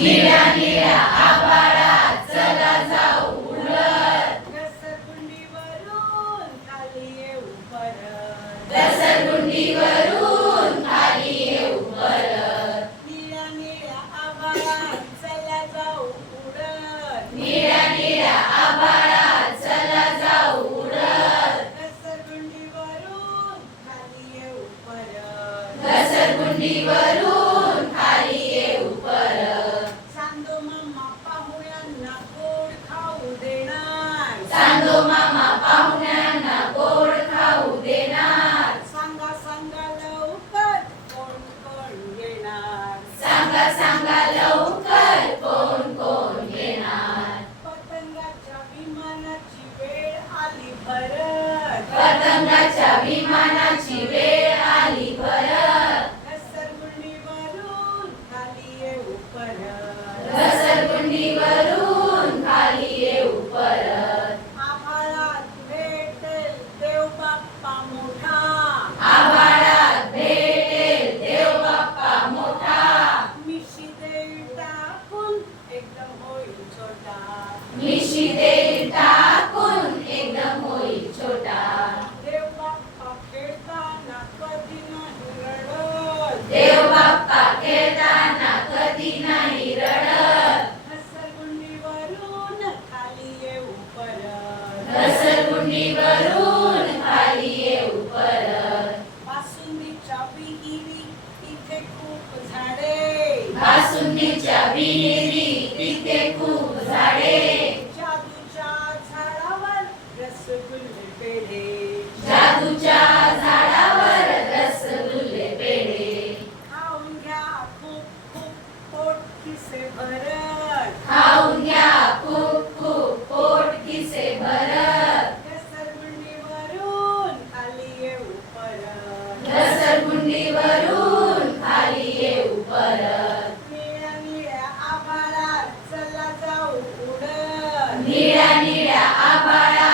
निळ्या निळ्या आभाळात चला जाऊ. उडत घसरगुंडीवरून खाली येऊ परत. घसरगुंडीवरून खाली येऊ परत. निळ्या निळ्या आभाळात चला जाऊ उडत. निळ्या निळ्या आभाळात चला जाऊ उडत. घसरगुंडीवरून खाली येऊ परत. घसरगुंडीवरून पतंगाच्या विमानाची वेळ आली परत. घसरगुंडीवरून खाली येऊ परत. घसरगुंडीवरून खाली येऊ परत. आभाळात भेटेल देव बाप्पा मोठा. आभाळात भेटेल देव बाप्पा मोठा. मिशी टाकून एकदम होईल छोटा. मिशी विहिरी तिथे खूप झाडे. जादूच्या झाडावर रसगुल्ले पेढे. जादूच्या झाडावर रसगुल्ले पेढे. खाऊन घ्या खूप खूप पोट खिसे भरत. खाऊन घ्या खूप खूप पोट भरत. घसरगुंडीवरून खाली येऊ परत घसरगुंडीवरून चला जाऊ उडत निळ्या निळ्या आभाळा